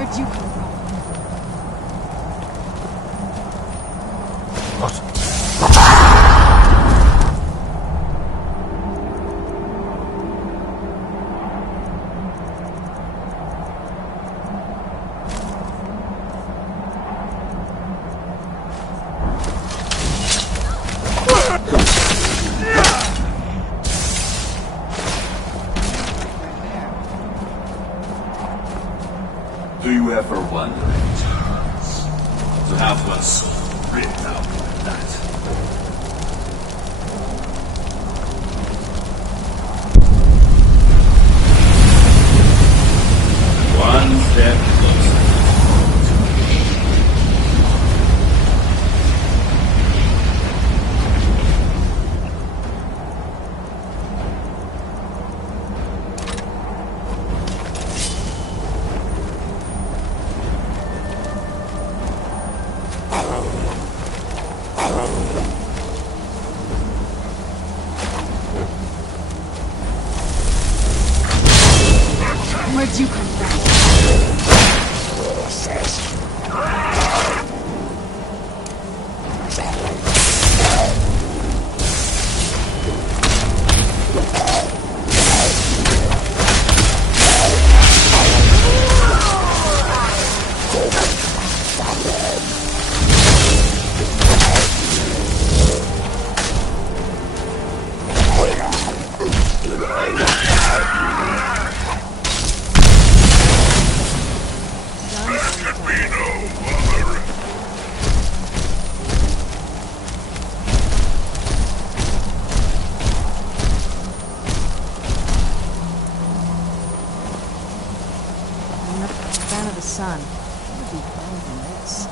Where'd you come from? Do you ever wonder, Charles, to have one's soul ripped out like that? One step closer. Where'd you come from? I'm not a fan of the sun. It would be better than this.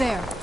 there.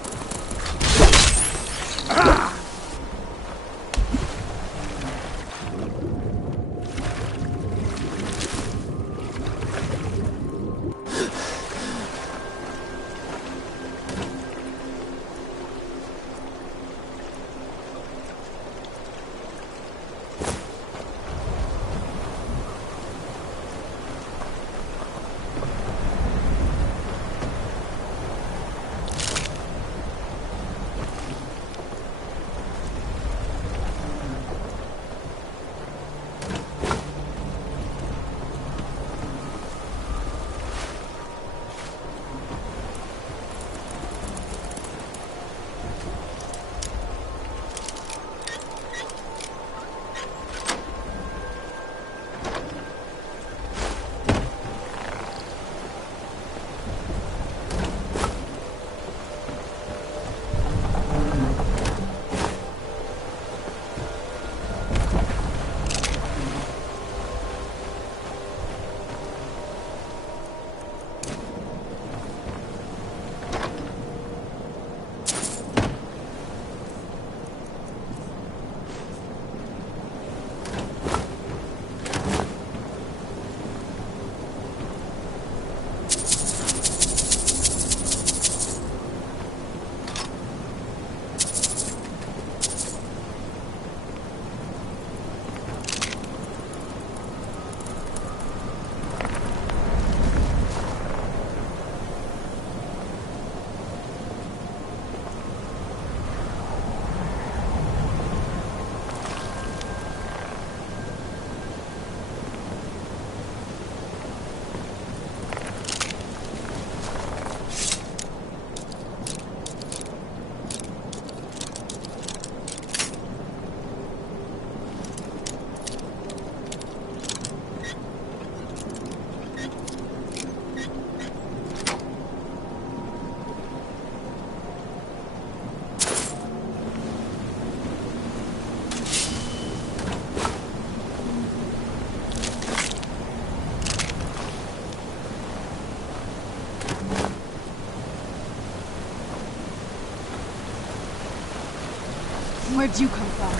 Where'd you come from?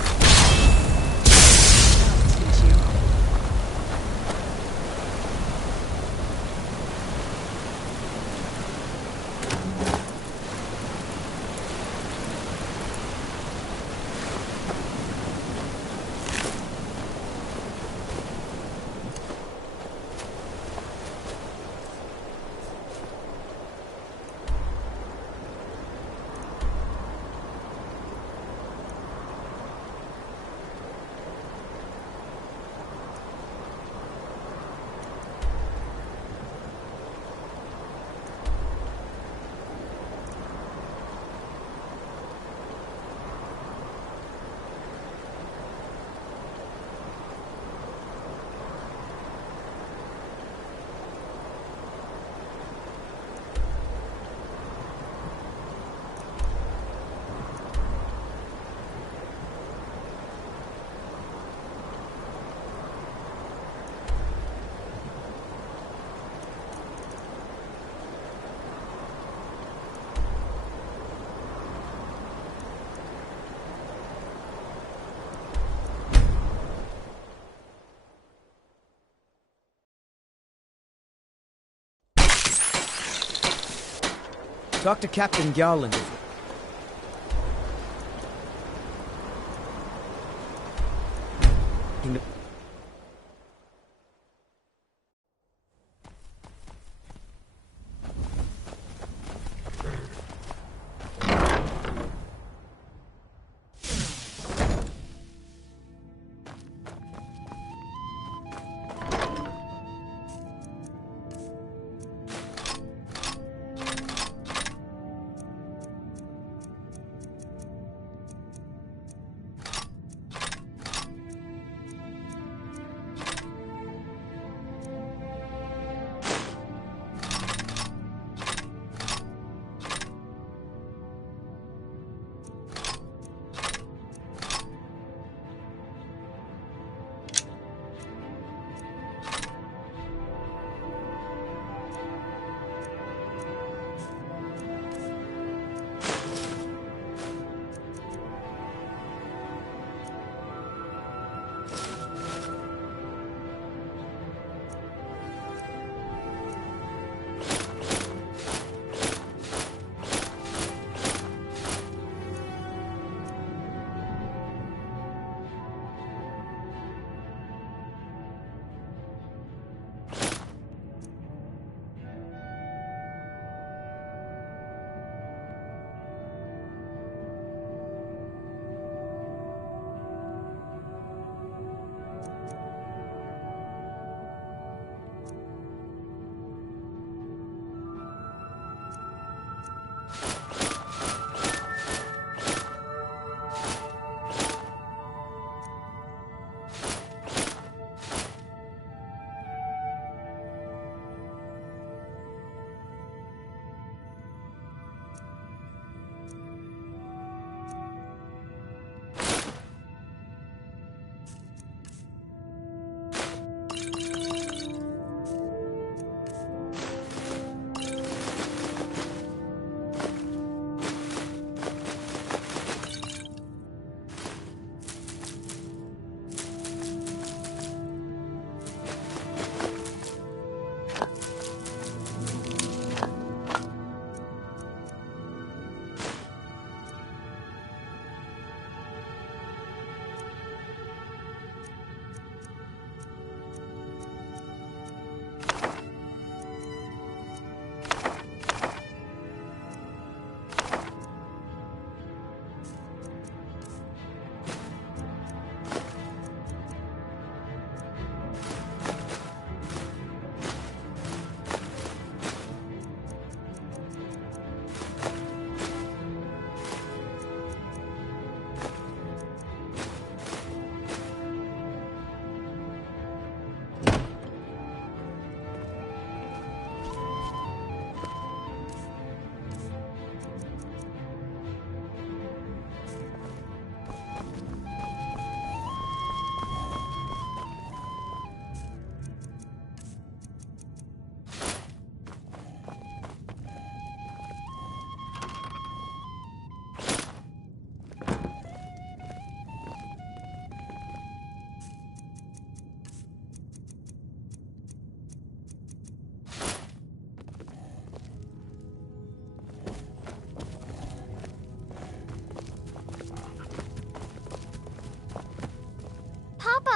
I'll teach you. Talk to Captain Garland.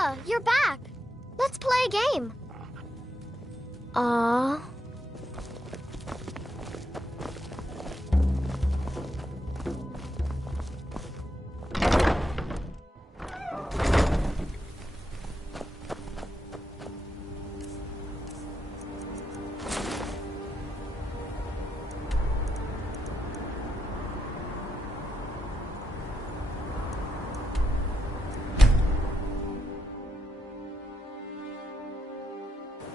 Papa, you're back. Let's play a game. Aww.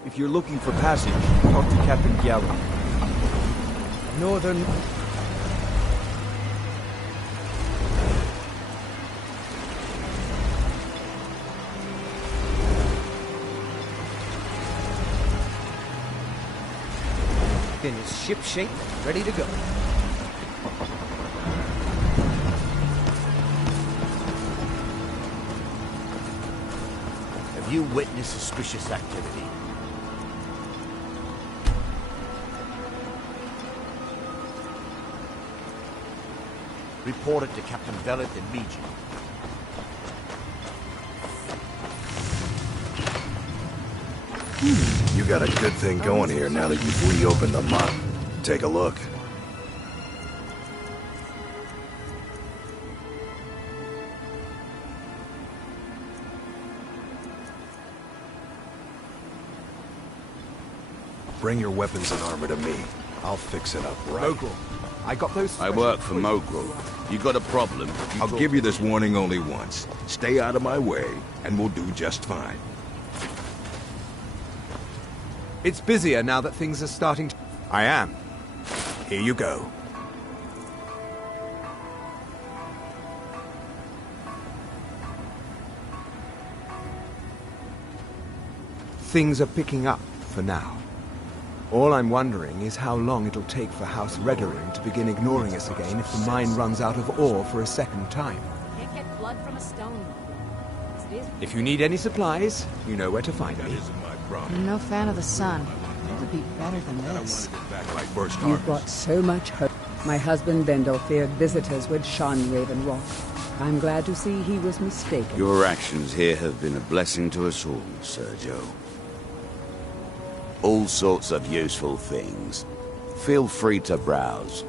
If you're looking for passage, talk to Captain Gallo. Northern... Then is ship shape, ready to go. Have you witnessed suspicious activity? Report it to Captain Vellet immediately. You got a good thing going here now that you've reopened the mine. Take a look. Bring your weapons and armor to me. I'll fix it up right. Mogul, I got those... I work for Mogul. You got a problem? I'll give you this warning only once. Stay out of my way, and we'll do just fine. It's busier now that things are starting to... I am. Here you go. Things are picking up, for now. All I'm wondering is how long it'll take for House Redorin to begin ignoring us again if the mine runs out of ore for a second time. Can't get blood from a stone. If you need any supplies, you know where to find me. I'm no fan of the sun. It would be better than this. You've got so much hope. My husband Bendel feared visitors would shun Raven Rock. I'm glad to see he was mistaken. Your actions here have been a blessing to us all, Sergio. All sorts of useful things. Feel free to browse.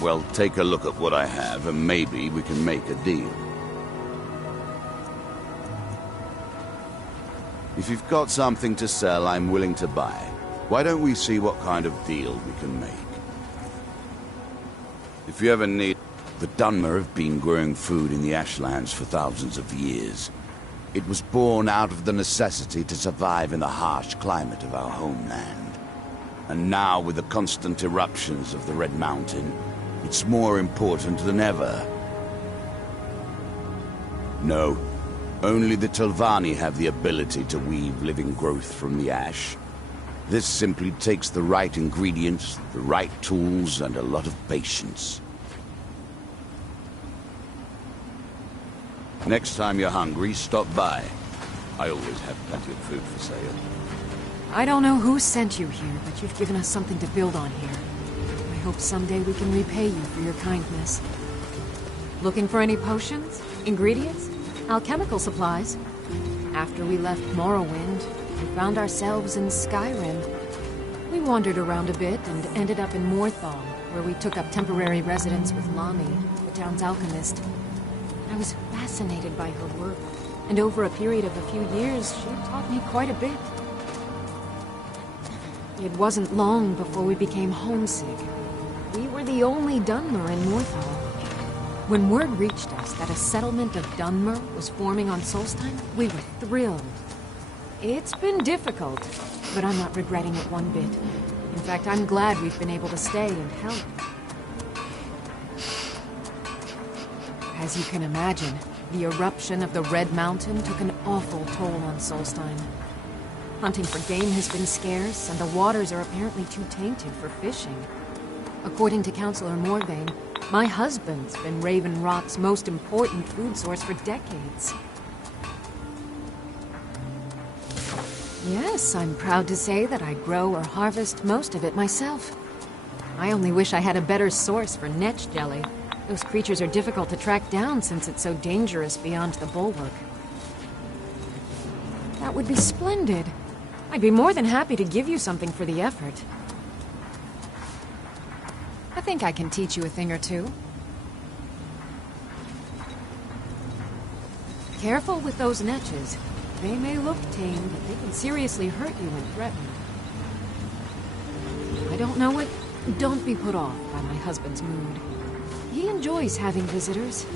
Well, take a look at what I have, and maybe we can make a deal. If you've got something to sell, I'm willing to buy. Why don't we see what kind of deal we can make? If you ever need... The Dunmer have been growing food in the Ashlands for thousands of years. It was born out of the necessity to survive in the harsh climate of our homeland. And now, with the constant eruptions of the Red Mountain, it's more important than ever. No, only the Telvanni have the ability to weave living growth from the ash. This simply takes the right ingredients, the right tools, and a lot of patience. Next time you're hungry, stop by. I always have plenty of food for sale. I don't know who sent you here, but you've given us something to build on here. I hope someday we can repay you for your kindness. Looking for any potions? Ingredients? Alchemical supplies? After we left Morrowind, we found ourselves in Skyrim. We wandered around a bit and ended up in Morthal, where we took up temporary residence with Lami, the town's alchemist. I was fascinated by her work, and over a period of a few years, she taught me quite a bit. It wasn't long before we became homesick. We were the only Dunmer in Morthal. When word reached us that a settlement of Dunmer was forming on Solstheim, we were thrilled. It's been difficult, but I'm not regretting it one bit. In fact, I'm glad we've been able to stay and help. As you can imagine, the eruption of the Red Mountain took an awful toll on Solstheim. Hunting for game has been scarce, and the waters are apparently too tainted for fishing. According to Councillor Morvain, my husband's been Raven Rock's most important food source for decades. Yes, I'm proud to say that I grow or harvest most of it myself. I only wish I had a better source for netch jelly. Those creatures are difficult to track down since it's so dangerous beyond the bulwark. That would be splendid. I'd be more than happy to give you something for the effort. I think I can teach you a thing or two. Careful with those netches. They may look tame, but they can seriously hurt you when threatened. I don't know it. Don't be put off by my husband's mood. He enjoys having visitors.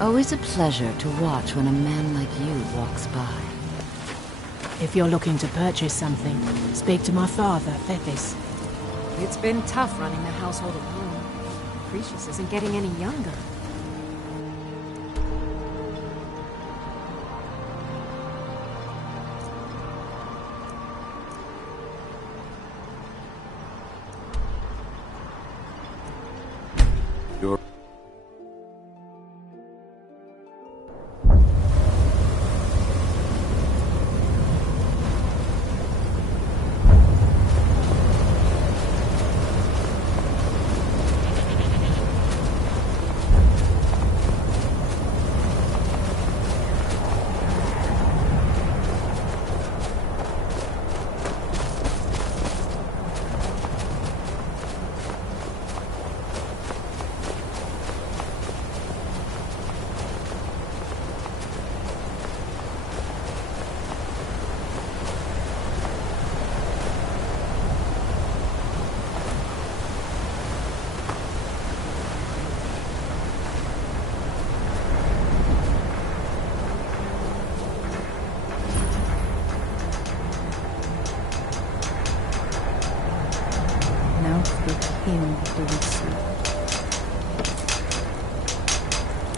Always a pleasure to watch when a man like you walks by. If you're looking to purchase something, speak to my father, Fethis. It's been tough running the household alone. Precious isn't getting any younger.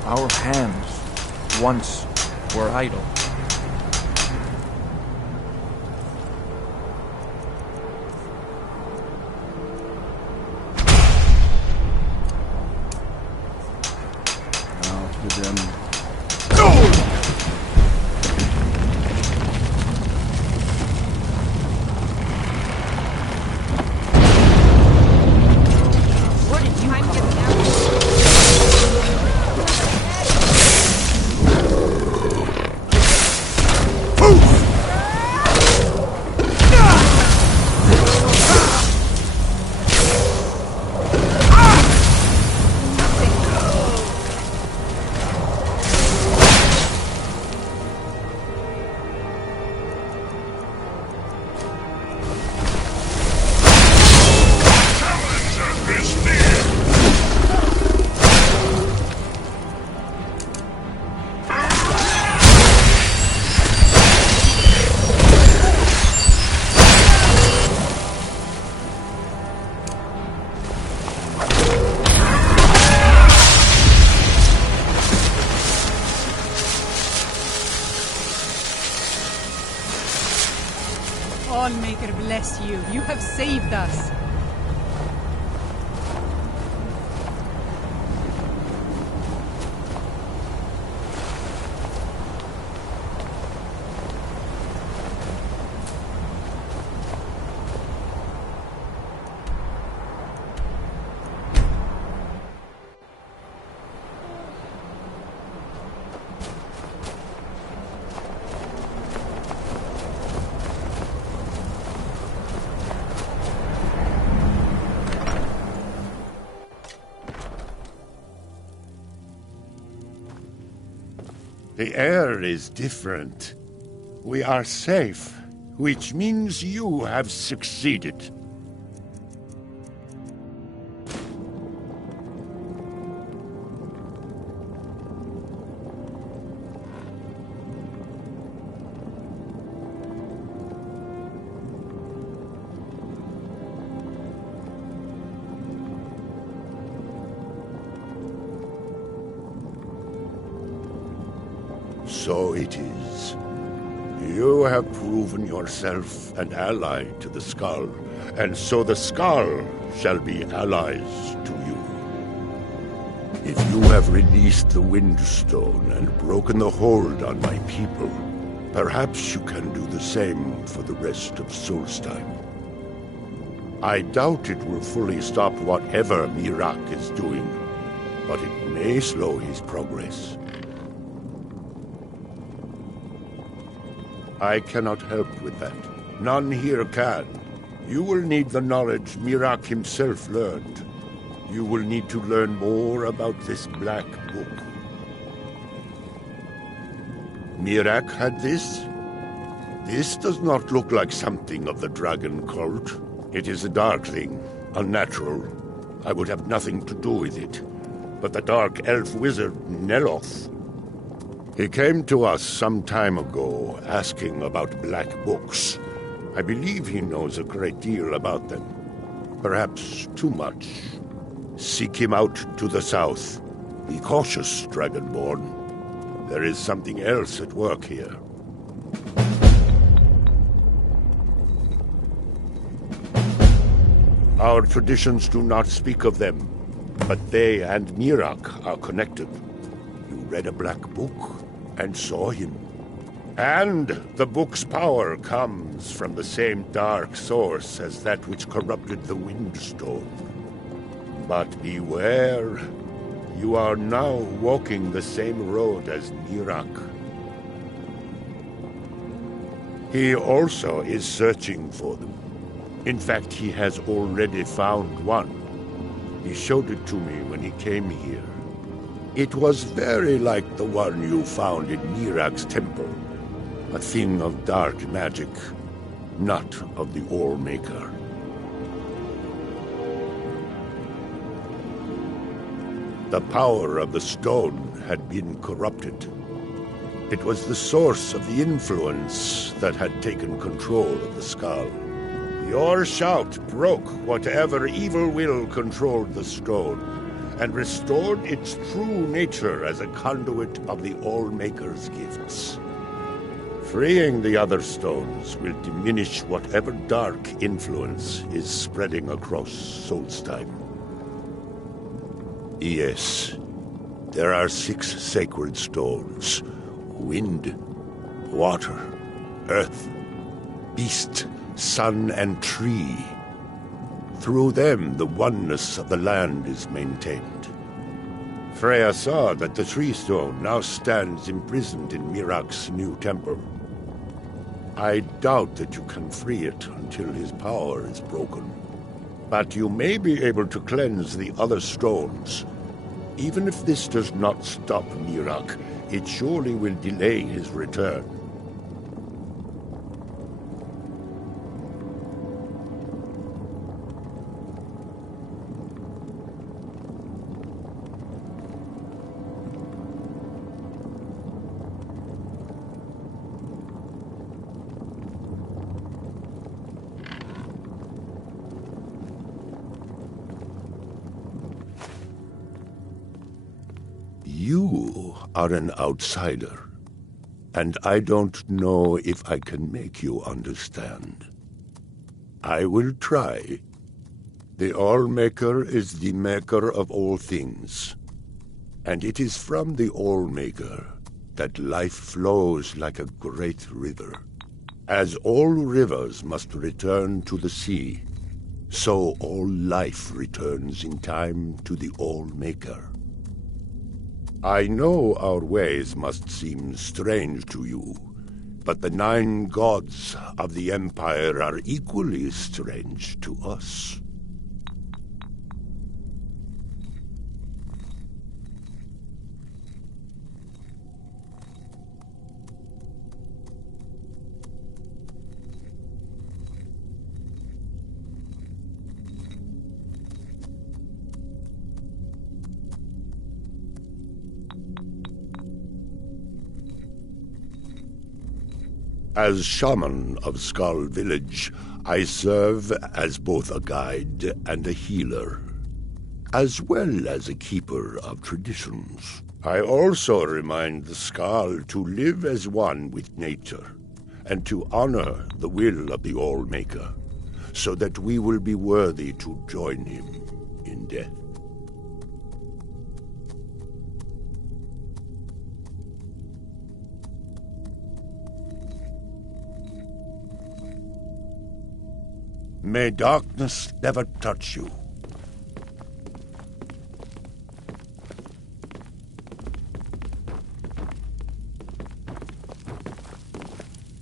Our hands once were idle. Now to them. Allmaker bless you. You have saved us. The air is different. We are safe, which means you have succeeded. So it is. You have proven yourself an ally to the Skull, and so the Skull shall be allies to you. If you have released the Windstone and broken the hold on my people, perhaps you can do the same for the rest of Solstheim. I doubt it will fully stop whatever Miraak is doing, but it may slow his progress. I cannot help with that. None here can. You will need the knowledge Miraak himself learned. You will need to learn more about this Black Book. Miraak had this? This does not look like something of the dragon cult. It is a dark thing, unnatural. I would have nothing to do with it. But the dark elf wizard, Neloth, he came to us some time ago, asking about black books. I believe he knows a great deal about them. Perhaps too much. Seek him out to the south. Be cautious, Dragonborn. There is something else at work here. Our traditions do not speak of them, but they and Miraak are connected. You read a black book and saw him. And the book's power comes from the same dark source as that which corrupted the Windstone. But beware, you are now walking the same road as Miraak. He also is searching for them. In fact, he has already found one. He showed it to me when he came here. It was very like the one you found in Miraak's temple. A thing of dark magic, not of the All-Maker. The power of the stone had been corrupted. It was the source of the influence that had taken control of the skull. Your shout broke whatever evil will controlled the stone, and restored its true nature as a conduit of the All-Maker's gifts. Freeing the other stones will diminish whatever dark influence is spreading across Solstheim. Yes, there are 6 sacred stones. Wind, water, earth, beast, sun, and tree. Through them, the oneness of the land is maintained. Freya saw that the tree stone now stands imprisoned in Miraak's new temple. I doubt that you can free it until his power is broken. But you may be able to cleanse the other stones. Even if this does not stop Miraak, it surely will delay his return. You are an outsider, and I don't know if I can make you understand. I will try. The All-Maker is the maker of all things, and it is from the All-Maker that life flows like a great river. As all rivers must return to the sea, so all life returns in time to the All-Maker. I know our ways must seem strange to you, but the 9 gods of the Empire are equally strange to us. As shaman of Skull Village, I serve as both a guide and a healer, as well as a keeper of traditions. I also remind the Skull to live as one with nature, and to honor the will of the All-Maker, so that we will be worthy to join him in death. May darkness never touch you.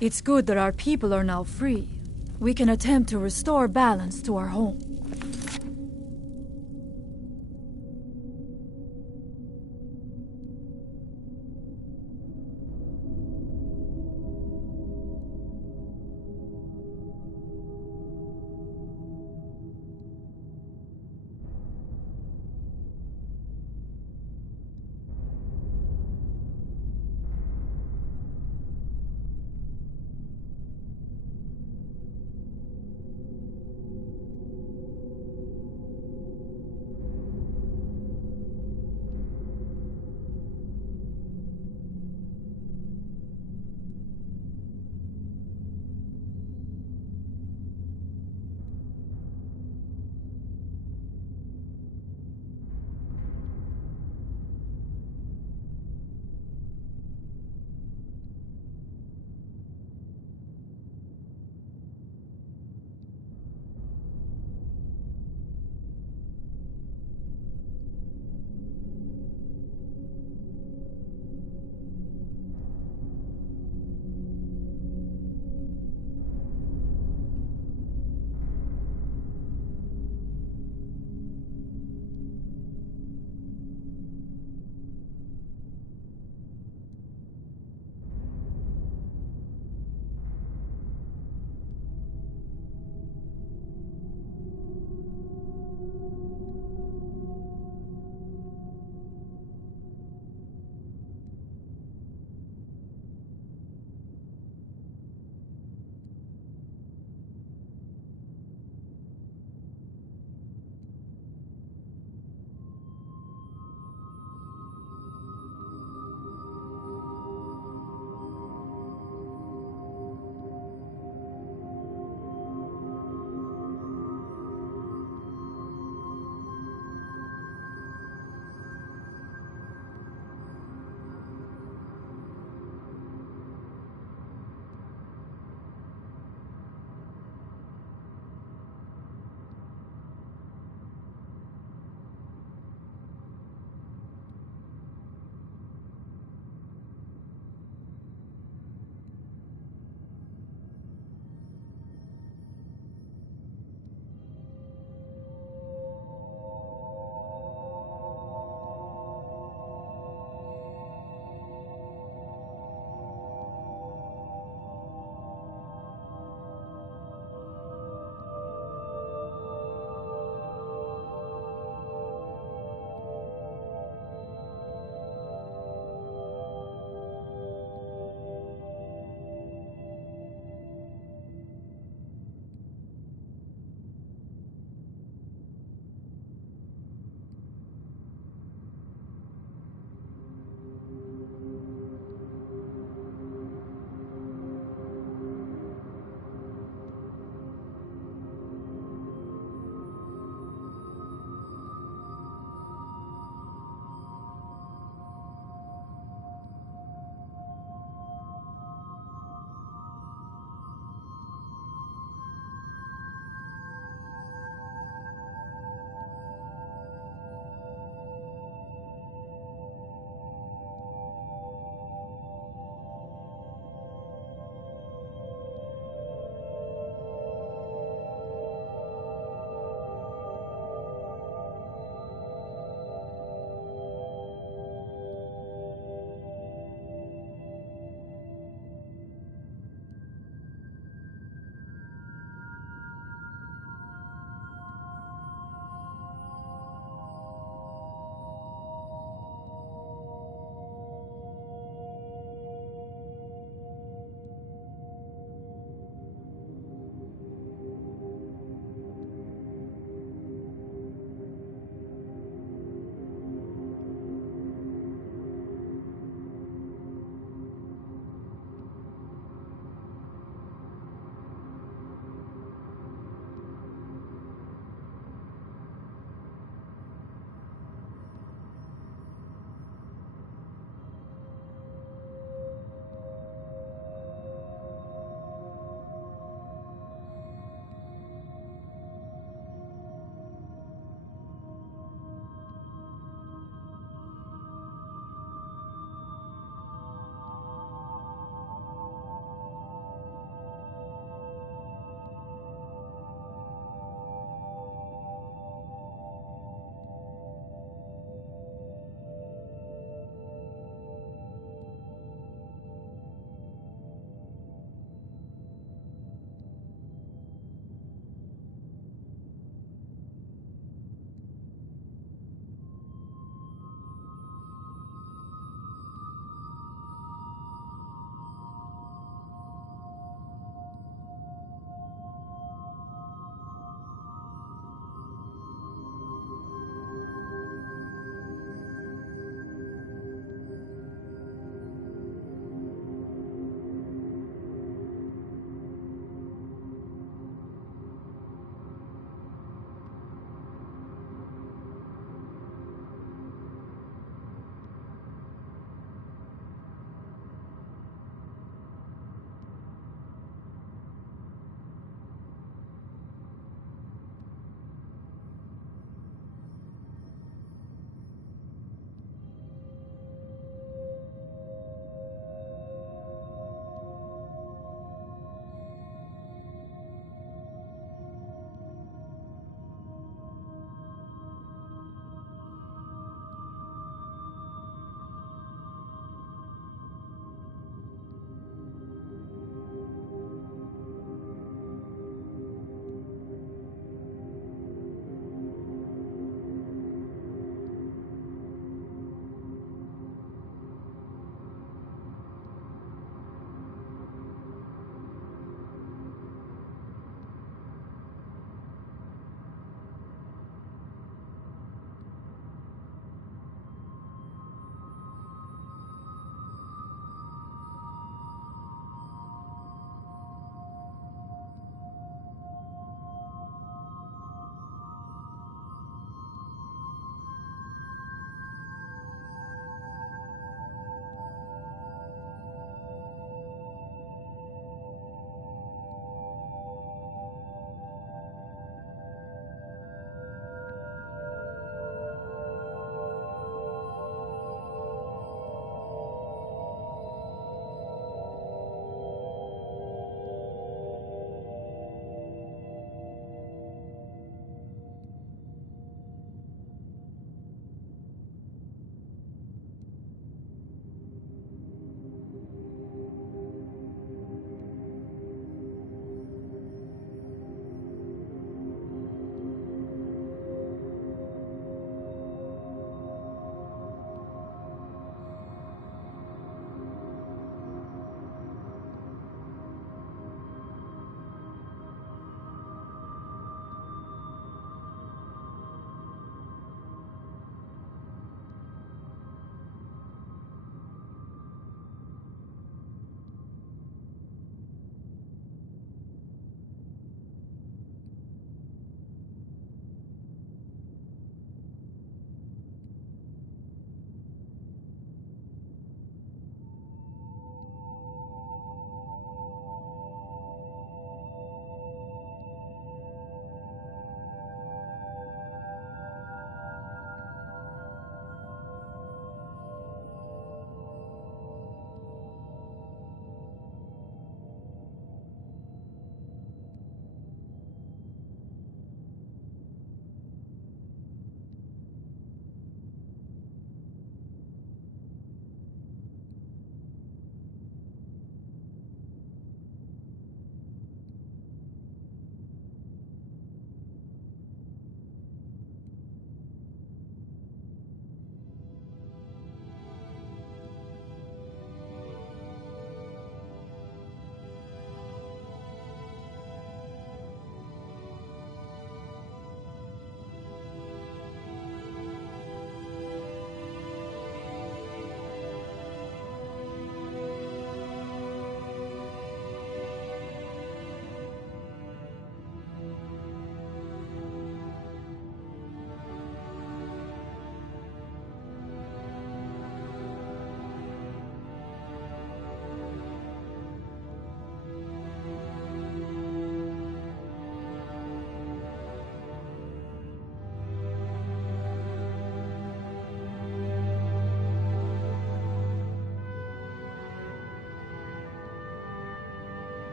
It's good that our people are now free. We can attempt to restore balance to our home.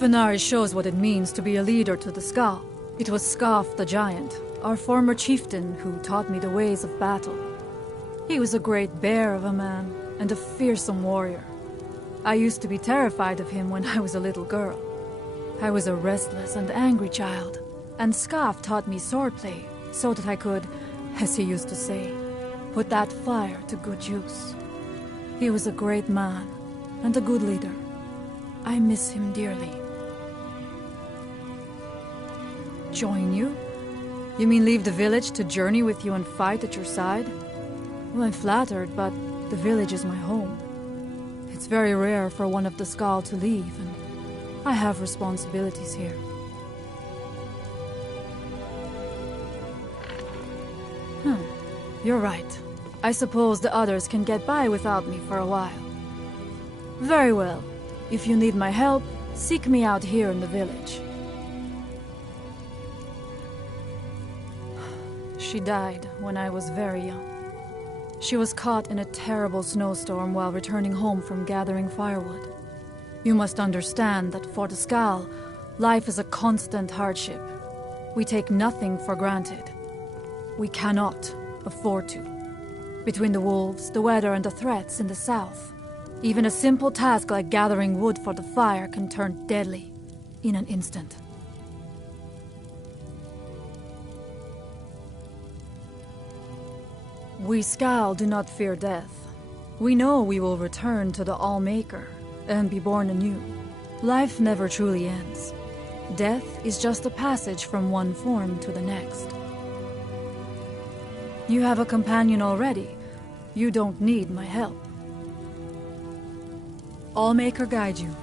Fenari shows what it means to be a leader to the Skal. It was Scarf the Giant, our former chieftain, who taught me the ways of battle. He was a great bear of a man, and a fearsome warrior. I used to be terrified of him when I was a little girl. I was a restless and angry child, and Scarf taught me swordplay, so that I could, as he used to say, put that fire to good use. He was a great man, and a good leader. I miss him dearly. Join you? You mean leave the village to journey with you and fight at your side? Well, I'm flattered, but the village is my home. It's very rare for one of the Skal to leave, and I have responsibilities here. You're right. I suppose the others can get by without me for a while. Very well. If you need my help, seek me out here in the village. She died when I was very young. She was caught in a terrible snowstorm while returning home from gathering firewood. You must understand that for the Skal, life is a constant hardship. We take nothing for granted. We cannot afford to. Between the wolves, the weather, and the threats in the south, even a simple task like gathering wood for the fire can turn deadly in an instant. We Skal do not fear death. We know we will return to the All-Maker and be born anew. Life never truly ends. Death is just a passage from one form to the next. You have a companion already. You don't need my help. All-Maker guide you.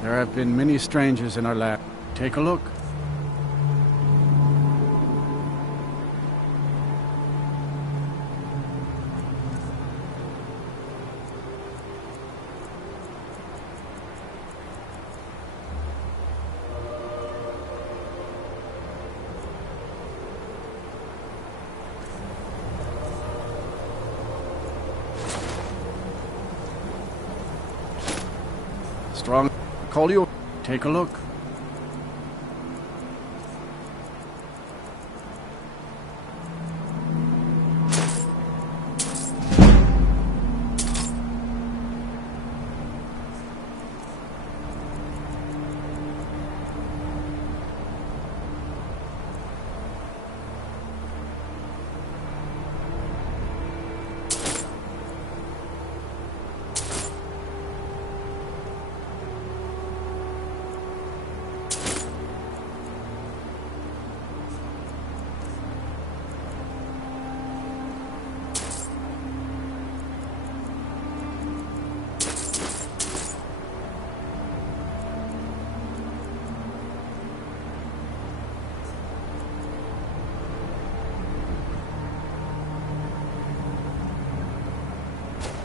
There have been many strangers in our land. Take a look. Strong. Call you. Take a look.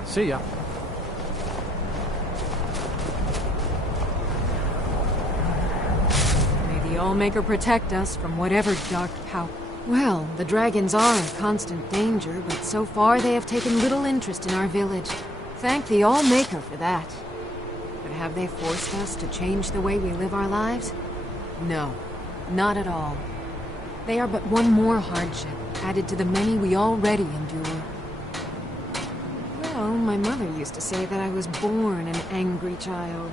See ya. May the All-Maker protect us from whatever dark power. Well, the dragons are a constant danger, but so far they have taken little interest in our village. Thank the All-Maker for that. But have they forced us to change the way we live our lives? No, not at all. They are but one more hardship, added to the many we already endure. Well, my mother used to say that I was born an angry child.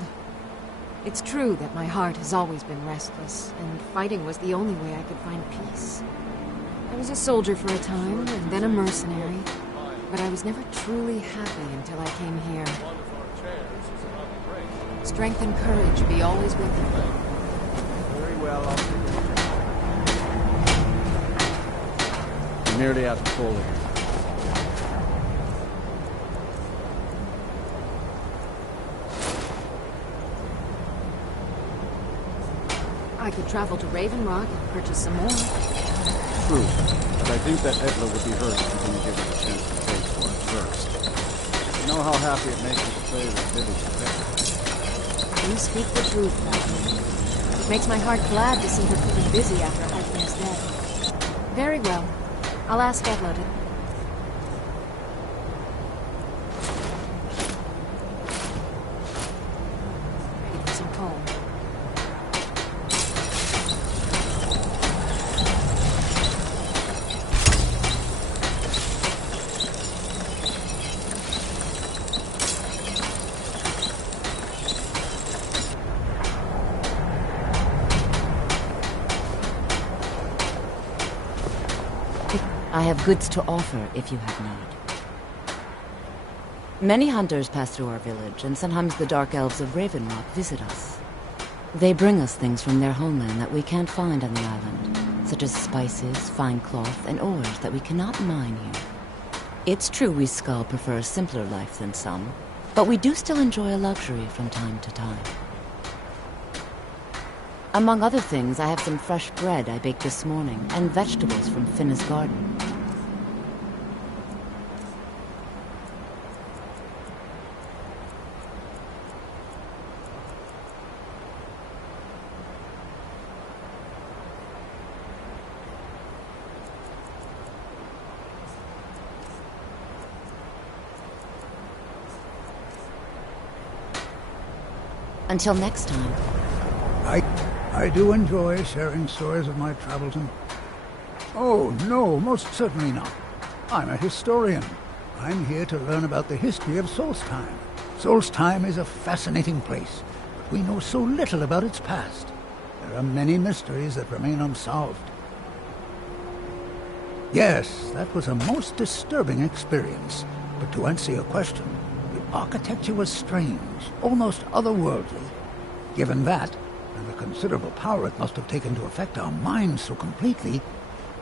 It's true that my heart has always been restless, and fighting was the only way I could find peace. I was a soldier for a time, and then a mercenary, but I was never truly happy until I came here. Strength and courage be always with you. Very well, I'll figure it out. I'm nearly out of coal here. I could travel to Raven Rock and purchase some more. True, but I think that Edla would be hurt if you didn't give her a chance to pay for it first. You know how happy it makes me to play the village together. You speak the truth, Falcon. It makes my heart glad to see her keeping busy after Husband's death. Very well. I'll ask Edla to... Ready for some coal. I have goods to offer if you have need. Many hunters pass through our village, and sometimes the Dark Elves of Raven Rock visit us. They bring us things from their homeland that we can't find on the island, such as spices, fine cloth, and ores that we cannot mine here. It's true we Skull prefer a simpler life than some, but we do still enjoy a luxury from time to time. Among other things, I have some fresh bread I baked this morning, and vegetables from Finna's garden. Until next time. I do enjoy sharing stories of my travels and... Oh, no, most certainly not. I'm a historian. I'm here to learn about the history of Solstheim. Solstheim is a fascinating place, but we know so little about its past. There are many mysteries that remain unsolved. Yes, that was a most disturbing experience. But to answer your question, the architecture was strange, almost otherworldly. Given that, and the considerable power it must have taken to affect our minds so completely,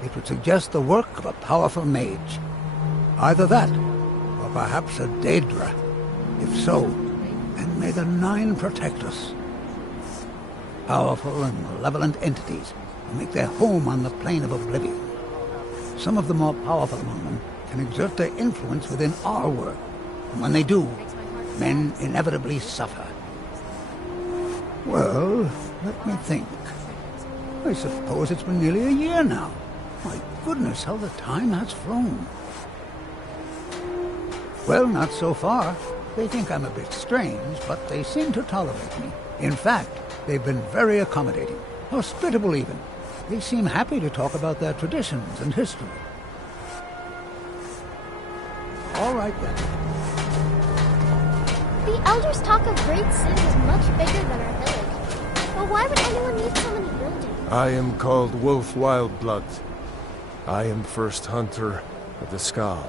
it would suggest the work of a powerful mage. Either that, or perhaps a Daedra. If so, then may the Nine protect us. Powerful and malevolent entities who make their home on the plane of oblivion. Some of the more powerful among them can exert their influence within our world, and when they do, men inevitably suffer. Well, let me think. I suppose it's been nearly a year now. My goodness, how the time has flown. Well, not so far. They think I'm a bit strange, but they seem to tolerate me. In fact, they've been very accommodating, hospitable even. They seem happy to talk about their traditions and history. All right, then. The elders talk of Great Sin is much bigger than our village. But why would anyone need so many buildings? I am called Wolf Wildblood. I am first hunter of the Skull.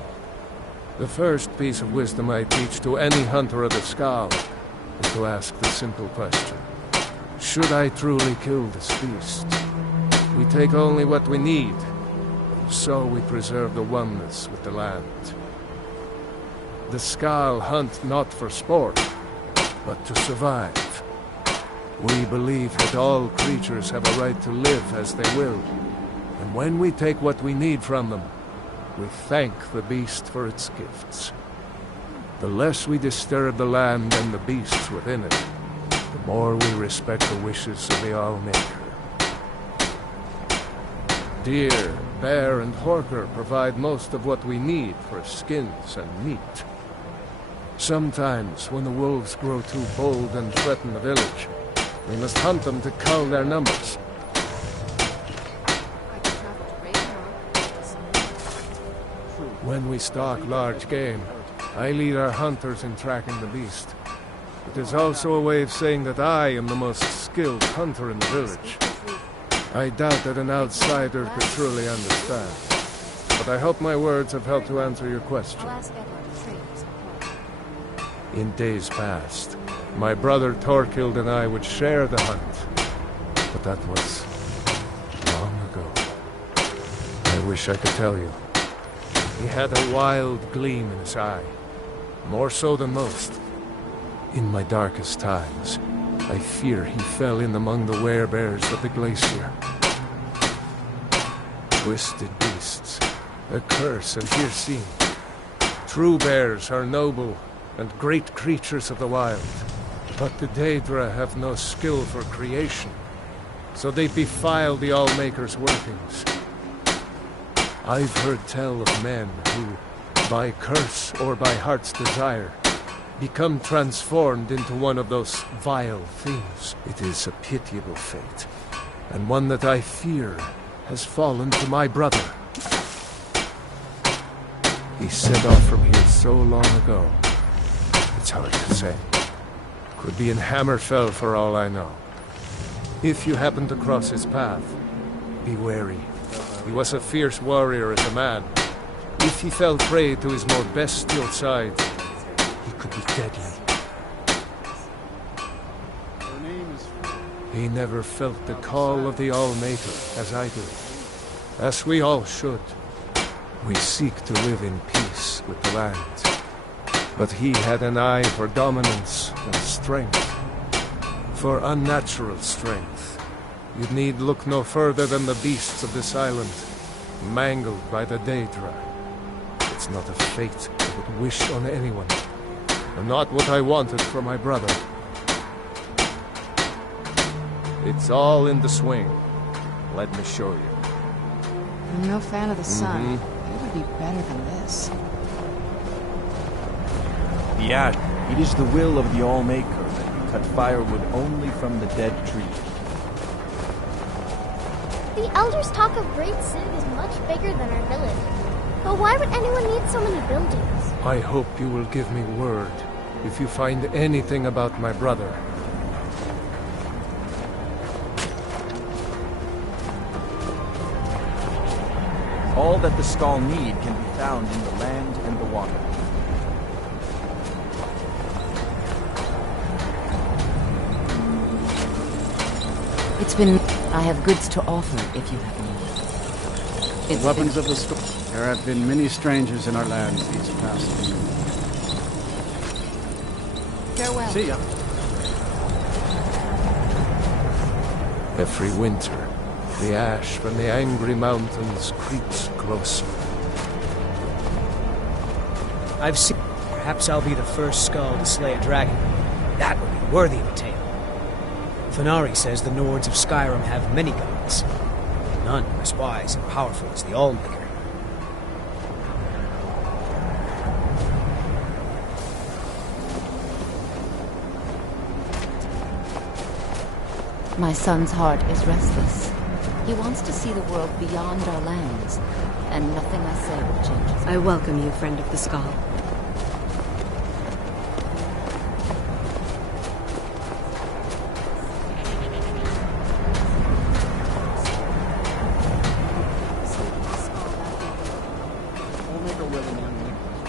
The first piece of wisdom I teach to any hunter of the Skull is to ask the simple question. Should I truly kill this beast? We take only what we need, and so we preserve the oneness with the land. The Skull hunt not for sport, but to survive. We believe that all creatures have a right to live as they will, and when we take what we need from them, we thank the beast for its gifts. The less we disturb the land and the beasts within it, the more we respect the wishes of the All-Maker. Deer, bear, and horker provide most of what we need for skins and meat. Sometimes, when the wolves grow too bold and threaten the village, we must hunt them to cull their numbers. When we stalk large game, I lead our hunters in tracking the beast. It is also a way of saying that I am the most skilled hunter in the village. I doubt that an outsider could truly understand, but I hope my words have helped to answer your question. In days past, my brother Torkild and I would share the hunt, but that was long ago. I wish I could tell you. He had a wild gleam in his eye, more so than most. In my darkest times, I fear he fell in among the werebears of the glacier. Twisted beasts, a curse of sheer seen. True bears are noble and great creatures of the wild, but the Daedra have no skill for creation, so they defile the Allmaker's workings. I've heard tell of men who, by curse or by heart's desire, become transformed into one of those vile things. It is a pitiable fate, and one that I fear has fallen to my brother. He set off from here so long ago, it's hard to say. Could be in Hammerfell for all I know. If you happen to cross his path, be wary. He was a fierce warrior as a man. If he fell prey to his more bestial side, he could be deadly. He never felt the call of the All-Maker, as I do. As we all should. We seek to live in peace with the land. But he had an eye for dominance and strength. For unnatural strength, you'd need look no further than the beasts of this island, mangled by the Daedra. It's not a fate I would wish on anyone, and not what I wanted for my brother. It's all in the swing. Let me show you. I'm no fan of the sun. It would be better than this. The ash. It is the will of the All-Maker that you cut firewood only from the dead tree. The elders talk of Great Sig is much bigger than our village. But why would anyone need so many buildings? I hope you will give me word if you find anything about my brother. All that the Skull need can be found in the land and the water. It's been... I have goods to offer if you have need. The weapons of the Skull. There have been many strangers in our lands these past few. Farewell. See ya. Every winter, the ash from the angry mountains creeps closer. I've seen... Perhaps I'll be the first skull to slay a dragon. That would be worthy of a tale. Fenari says the Nords of Skyrim have many gods. None as wise and powerful as the Allmaker. My son's heart is restless. He wants to see the world beyond our lands, and nothing I say will change his mind. I welcome you, friend of the Skull.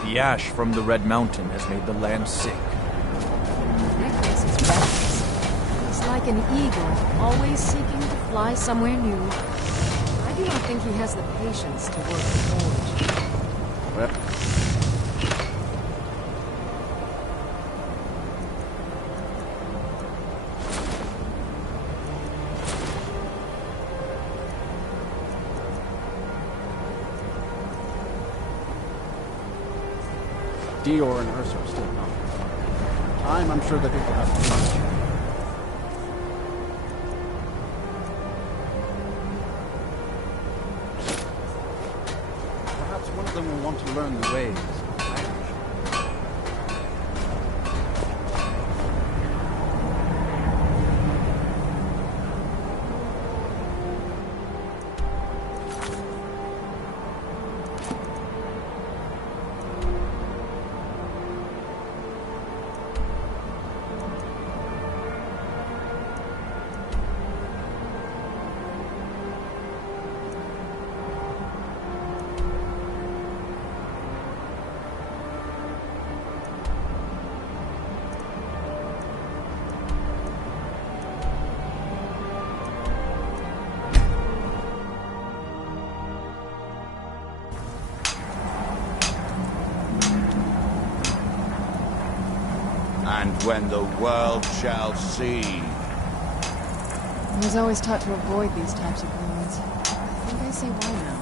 The ash from the Red Mountain has made the land sick. Necklace is restless. He's like an eagle, always seeking to fly somewhere new. I do not think he has the patience to work the forge. Dior and Ursa are still coming. Time, I'm sure that it will have to change. Perhaps one of them will want to learn the ways of Irish. when the world shall see. I was always taught to avoid these types of ruins. I think I see why now.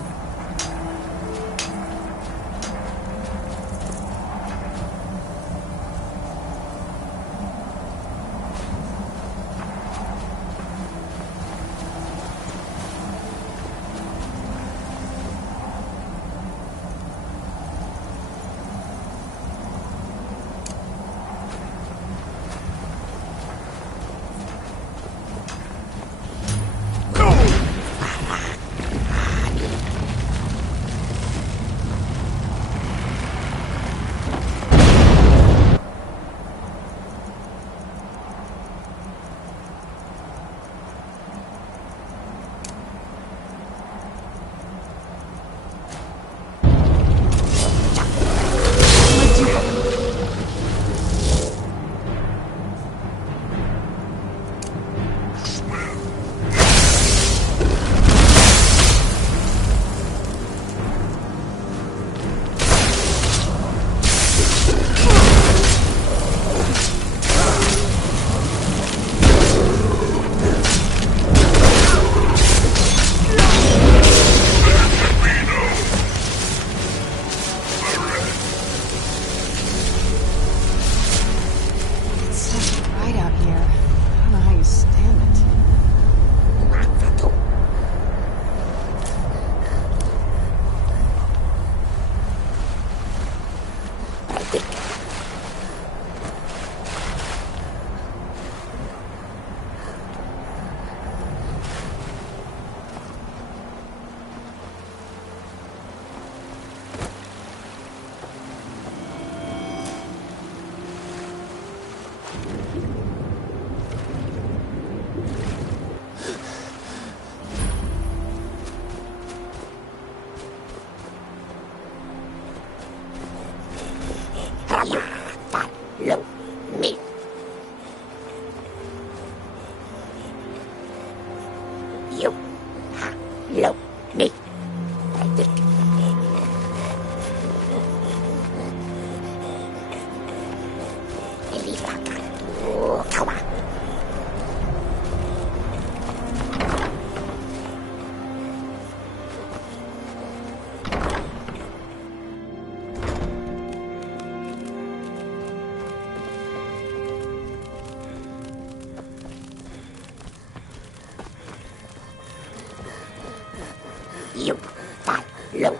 You follow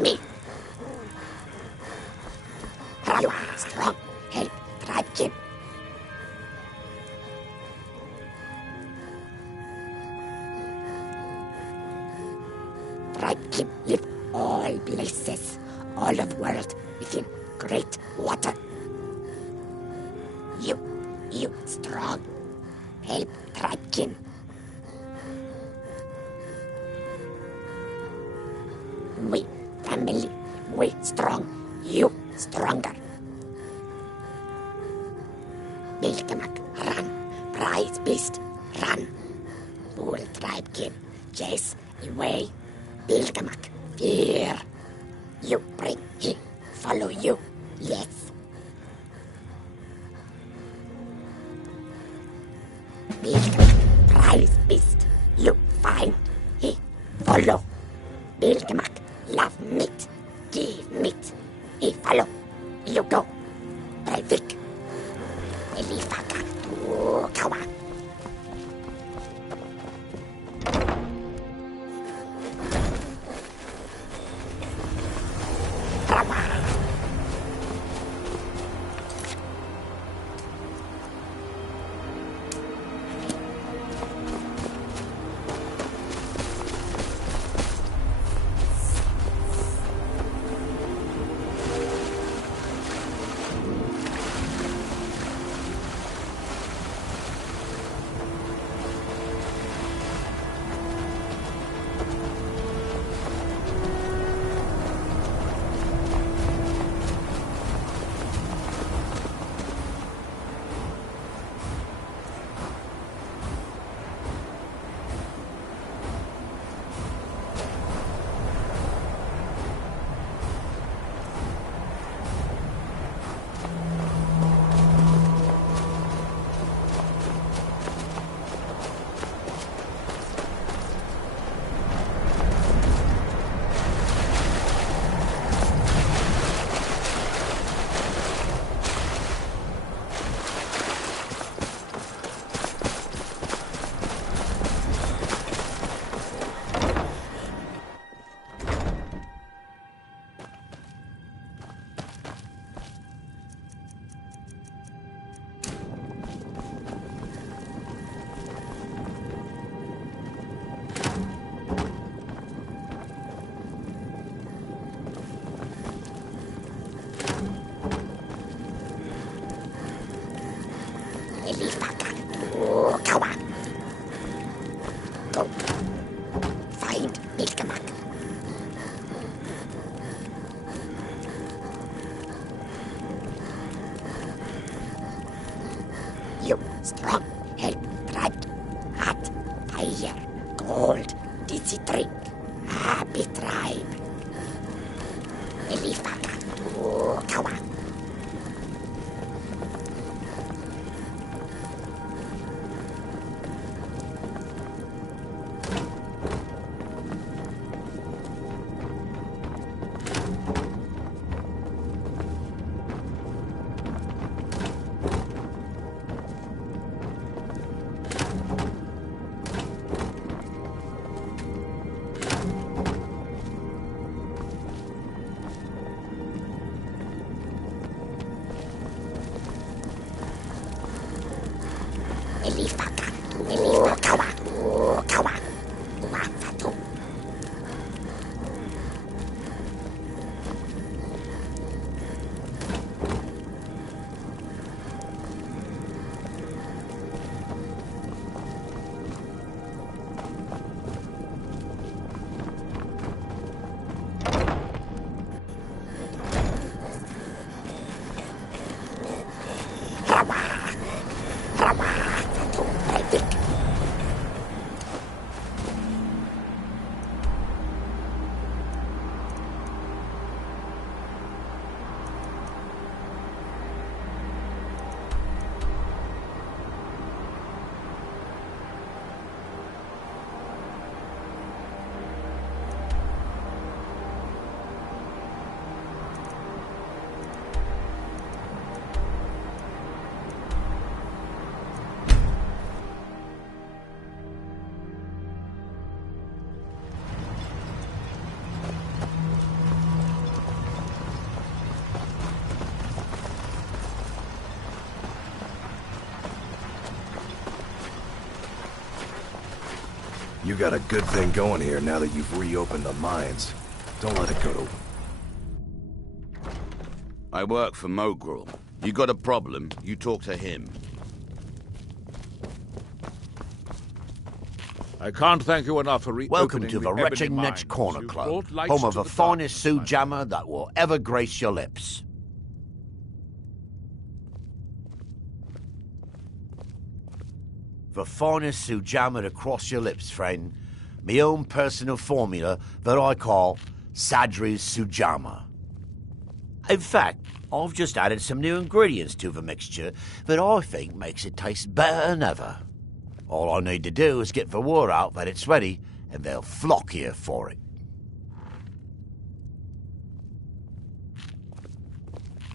me. You are strong. Help drive him. Drive him in all places, all of world within great water. You strong. Help drive him. We family, we strong, you stronger. Bilgemak, run, prize beast, run. Fool tribe king, chase away. Bilgemak, fear. You bring him, follow you, yes. Bilgemak, prize beast, you find, he follow. Bilgemak, love meat, give meat. He follow, you go. Breivik, Elifaka, Kawa. strong, help, tribe, hot, fire, gold, dizzy drink, happy tribe. Elifaka, kawa. You got a good thing going here now that you've reopened the mines. Don't let it go to... I work for Mogrel. You got a problem, you talk to him. I can't thank you enough for reopening Welcome to the Ebony Wretched Mines. Netch Corner You've Club, brought lights home of to the the finest darkness, my Sujammer that will ever grace your lips. The finest Sujammer to cross your lips, friend. My own personal formula that I call Sadri's Sujammer. In fact, I've just added some new ingredients to the mixture that I think makes it taste better than ever. All I need to do is get the word out that it's ready, and they'll flock here for it.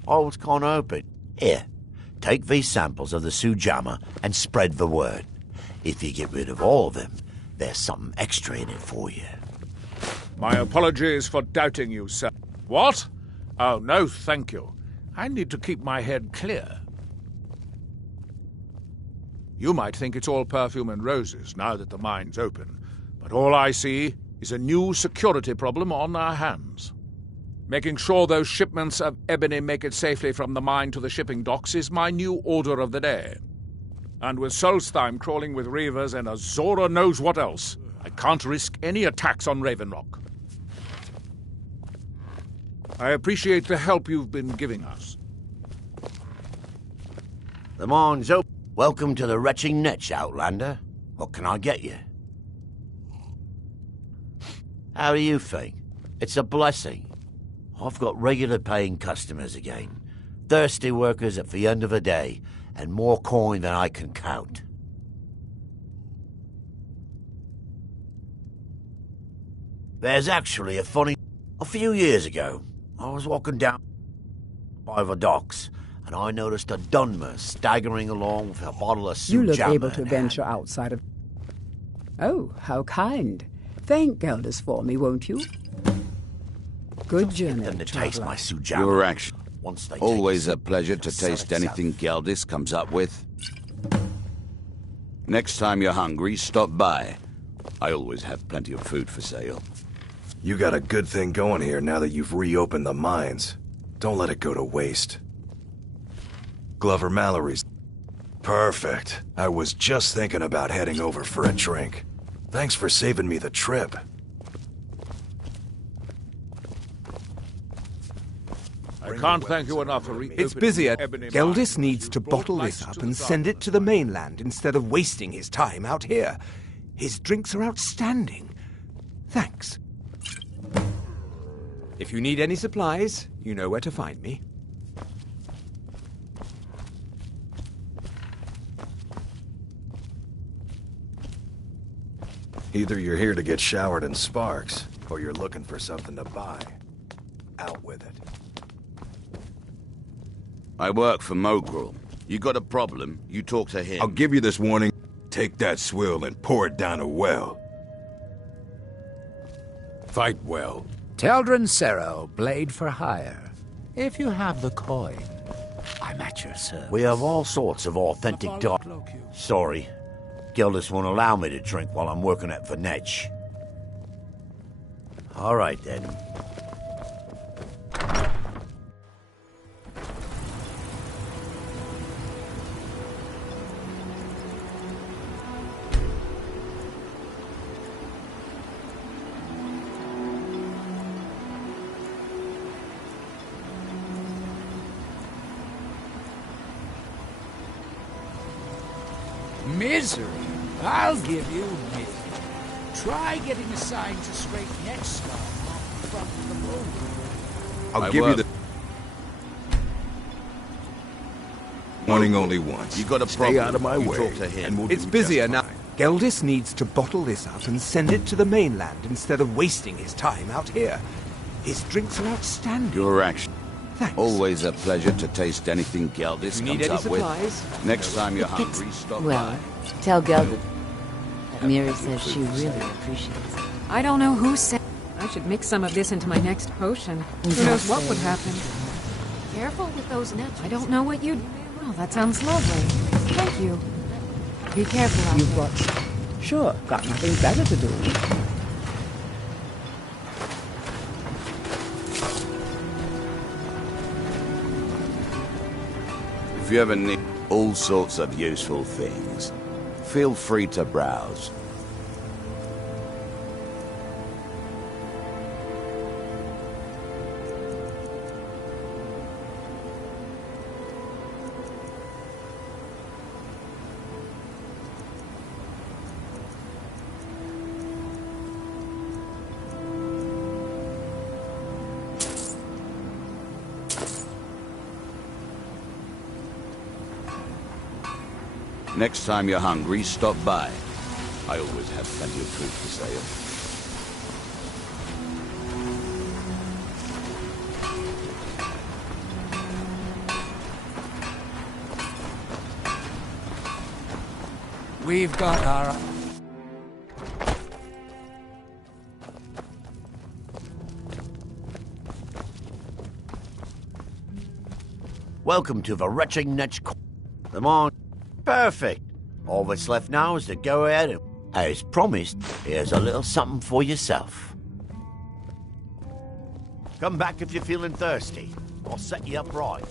I was kind of hoping. Here, take these samples of the Sujammer and spread the word. If you get rid of all of them, there's something extra in it for you. My apologies for doubting you, sir. What? Oh, no, thank you. I need to keep my head clear. You might think it's all perfume and roses now that the mine's open, but all I see is a new security problem on our hands. Making sure those shipments of ebony make it safely from the mine to the shipping docks is my new order of the day. And with Solstheim crawling with reavers and Azora knows what else, I can't risk any attacks on Raven Rock. I appreciate the help you've been giving us. The mine's open. Welcome to the Wretched Netch, Outlander. What can I get you? How do you think? It's a blessing. I've got regular paying customers again. Thirsty workers at the end of the day, and more coin than I can count. There's actually a funny... A few years ago, I was walking down by the docks, and I noticed a Dunmer staggering along with a bottle of Sujammer. You look able to venture outside of... Oh, how kind. Thank Elders for me, won't you? Good journey, Them to taste my Sujammer. Your action. Once they Always take a pleasure to sell taste itself. anything Geldis comes up with. Next time you're hungry, stop by. I always have plenty of food for sale. You got a good thing going here now that you've reopened the mines. Don't let it go to waste. Glover Mallory's... Perfect. I was just thinking about heading over for a drink. Thanks for saving me the trip. I can't thank you enough for reopening It's busier. Ebony Geldis Mines. needs to You've brought bottle light this up to and the send it to the mainland instead of wasting his time out here. His drinks are outstanding. Thanks. If you need any supplies, you know where to find me. Either you're here to get showered in sparks, or you're looking for something to buy. Out with it. I work for Mogrel. You got a problem, you talk to him. I'll give you this warning. Take that swill and pour it down a well. Fight well. Teldrin Sero, blade for hire. If you have the coin, I'm at your service. We have all sorts of authentic dark. Sorry. Geldis won't allow me to drink while I'm working at Venetch. All right, then. Misery. I'll give you misery. Try getting assigned to scrape neck skull off the front of the moon. I'll give you the warning only once. You got a Stay problem, out of my you way, talk to him. and we'll It's do busier just now. fine. Geldis needs to bottle this up and send it to the mainland instead of wasting his time out here. His drinks are outstanding. Your action. Thanks. Always a pleasure to taste anything Geldis You need comes any up supplies? with. Next time you're hungry, stop Well, by. tell Gelda that Miri says she really appreciates it. I don't know who sent... I should mix some of this into my next potion. Who knows what would happen? Careful with those nets. I don't know what you'd... Oh, that sounds lovely. Thank you. Be careful out You've there. got... Sure, got nothing better to do. If you ever need all sorts of useful things, feel free to browse. Next time you're hungry, stop by. I always have plenty of food for sale. We've got our... Welcome to the wretched Netch. Come on. Perfect. All that's left now is to go ahead and, as promised, here's a little something for yourself. Come back if you're feeling thirsty. I'll set you up right.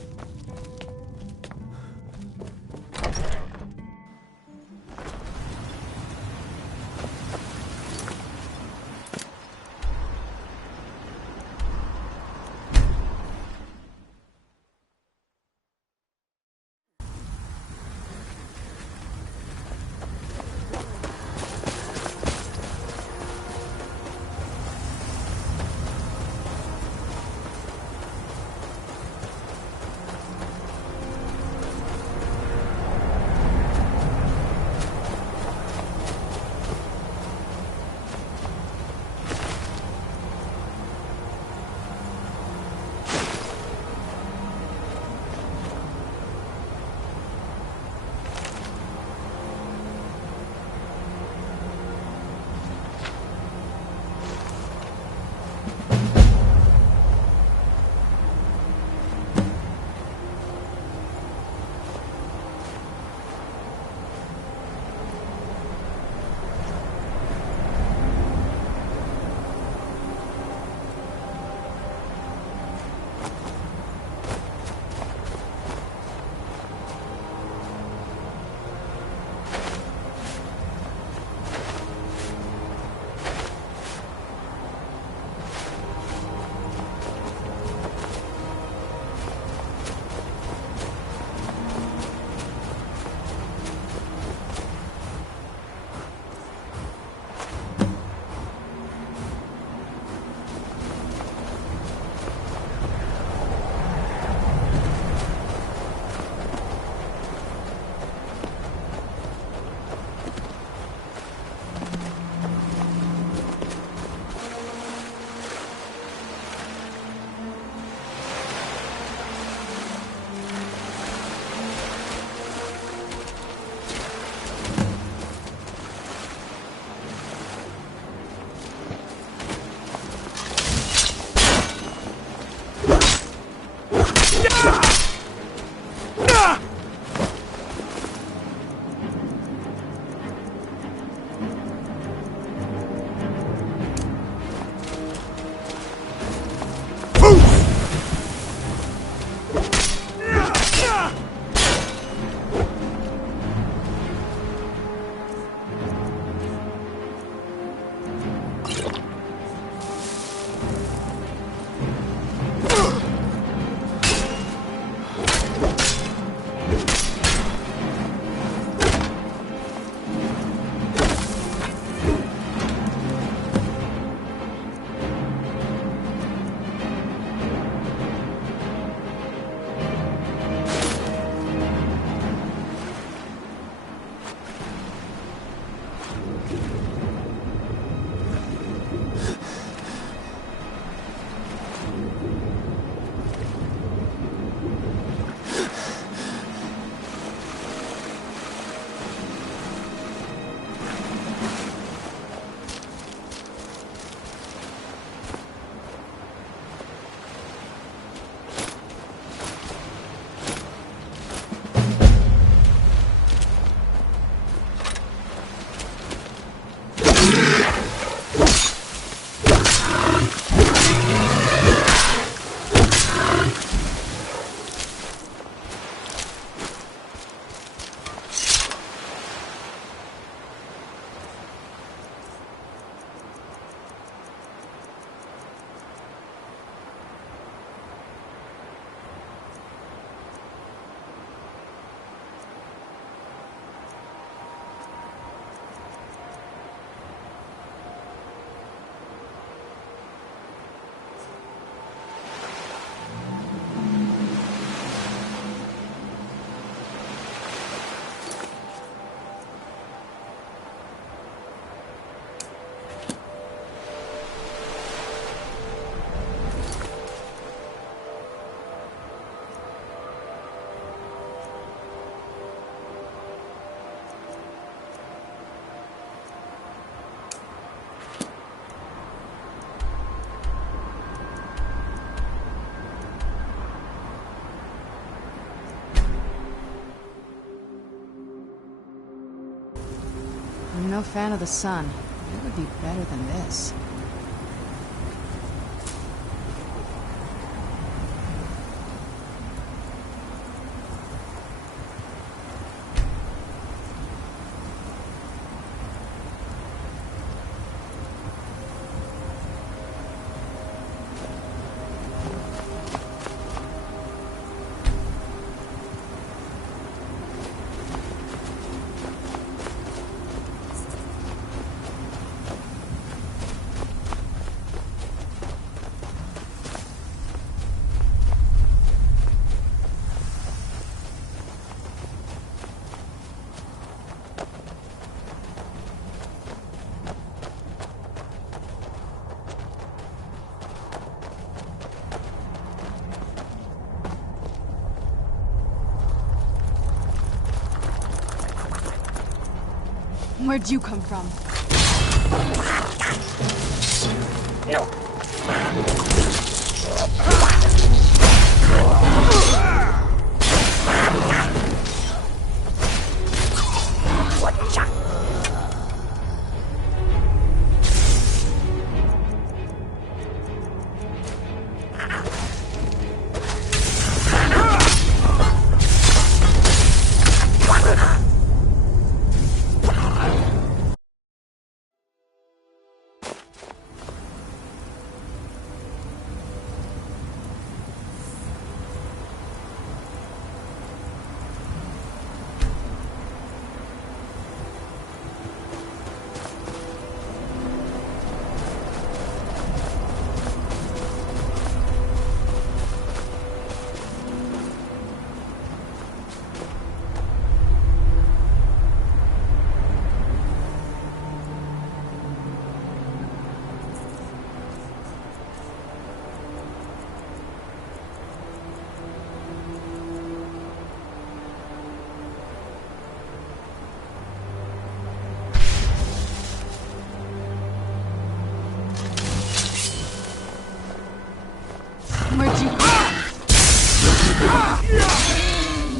no fan of the sun. It would be better than this. Where'd you come from? Where'd you come?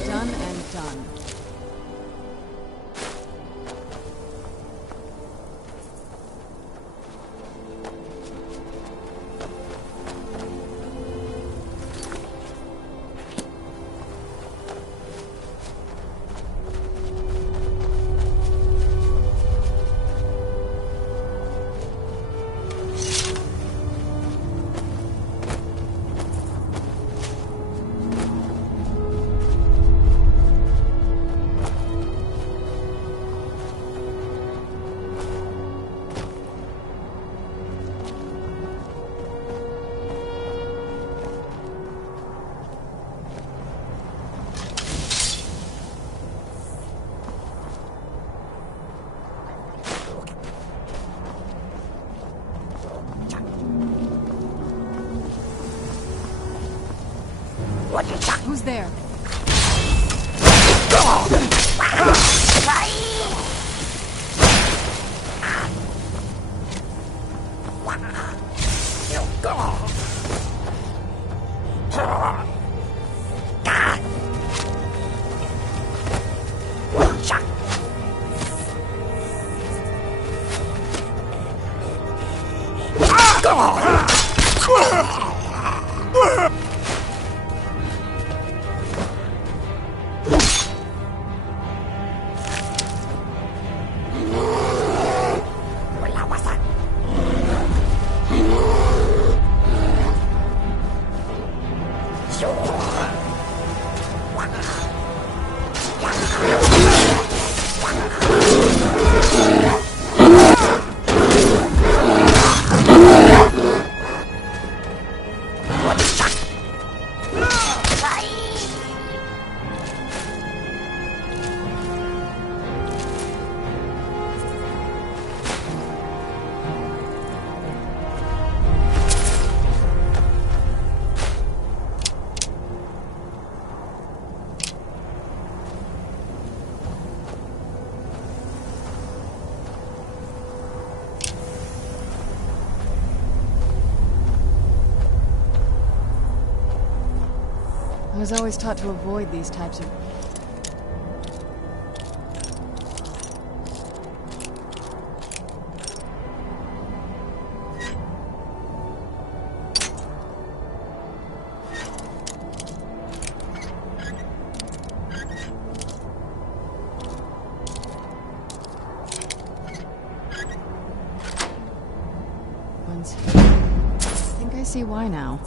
Done and done. Who's there? I was always taught to avoid these types of... mines. I think I see why now.